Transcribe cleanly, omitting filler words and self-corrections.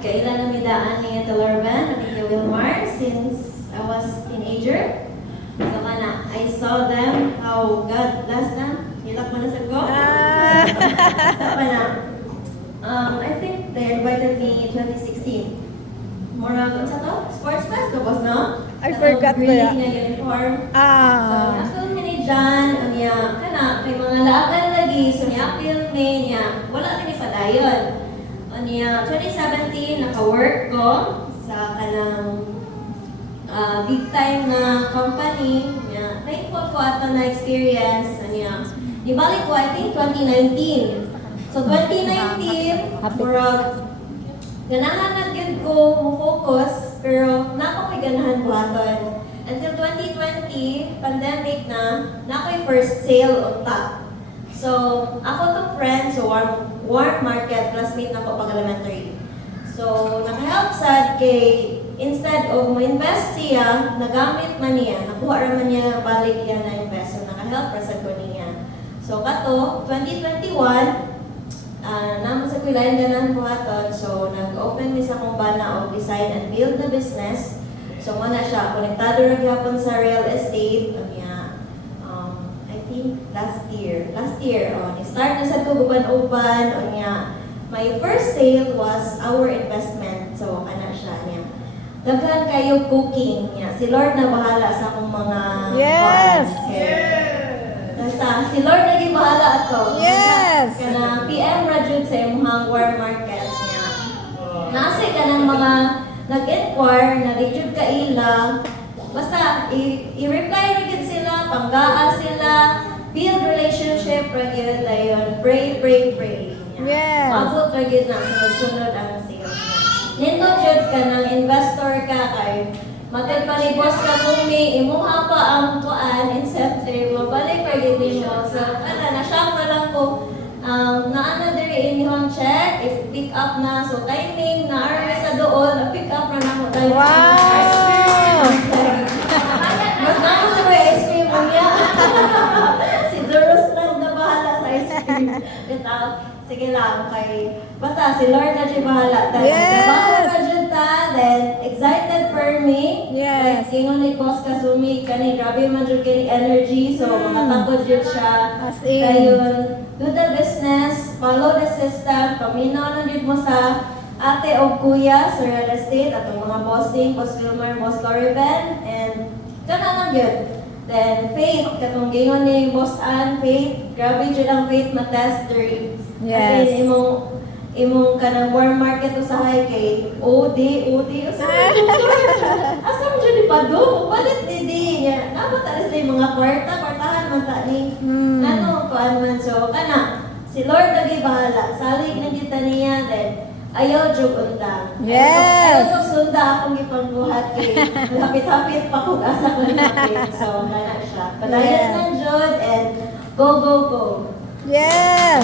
kailan na midaan ni Telorban at ni Wilmar since I was teenager. So kana, I saw them, how God blessed them. Hilak mo na sa ko. So kana, I think they invited me 2016. Mura ko sa to? Sports fest ko boss, no? I forgot ba green ya? nga uniform. So, na-film ni John, niya, kana, kay mga laagan lagi, so niya-film niya, wala rin ipadayon. Niya, 2017, naka-work ko sa kanang big time na company. Niya, thankful ko ato na experience. Niya, ibalik ko, I think, 2019. So, 2019, murag, ganahan na din ko mo-focus, pero nako may ganahan buhaton. Until 2020, pandemic na ako'y first sale on top. So, ako to friend, so warm market, classmate na ko pag elementary. So, naka-help sad kay, instead of mo-invest siya, nagamit man niya, nakuha raman niya, balik niya na invest. So, naka-help rasad ko niya. So, kato, 2021, naman sa kuilayan ganan buhaton, so nag-open mi sa kong bana of design and build the business. So mana siya, konektado rin yapon sa real estate. I think last year, ni-start na sa ko uban-uban. My first sale was our investment. So ana siya niya. Daghan kayo cooking niya. Si Lord na bahala sa akong mga Yes! Basta, si Lord naging bahala ato. Yes! Kanang PM Rajud sa imong war market niya. Nasi ka ng mga nag-inquire na Rajud ka ila. Basta, i-reply rin sila, panggaa sila, build relationship, rin tayo, pray. Yes! Abot rin na, sunod-sunod ang sales niya. Nindot jud ka ng investor ka kay magkagpalibos ka sumi, imuha pa ang tuan, incentive, mabalik pa gid ninyo. So, na-shock na lang ko, naana diri inyong check, if pick up na, so timing, na sa doon, pick up na ako tayo. Wow! Mas na ako sa may ice cream mo niya. Si Doros lang na bahala sa ice cream. Sige lang, kay, basta si Lord na siya bahala. Yes! Then, excited for me. Yes. Like, ingon ni Boss Kasumi, kani, grabe man dyan kani energy. So, makatagod dyan siya. As in. Dayon, do the business, follow the system, paminaw na dyan mo sa ate o kuya sa real estate, atong mga bossing, Boss Wilmar, Boss Loriben, and kana lang yun. Then, faith, katong gingon ni Boss Ann, faith, grabe dyan ang faith matest diri. Yes. As in, imong kanang warm market usahay kay OD asa mo jud ipadung palit didi nya dapat alis day mga kwartahan man ta ni ano kuan man so kana si Lord lagi bahala salig na kita niya then ayaw jud undang Yes. ayaw sunda akong gipangbuhat kay hapit-hapit pa kung asa ko hapit so kana siya padayon Yes. na jud and go Yes!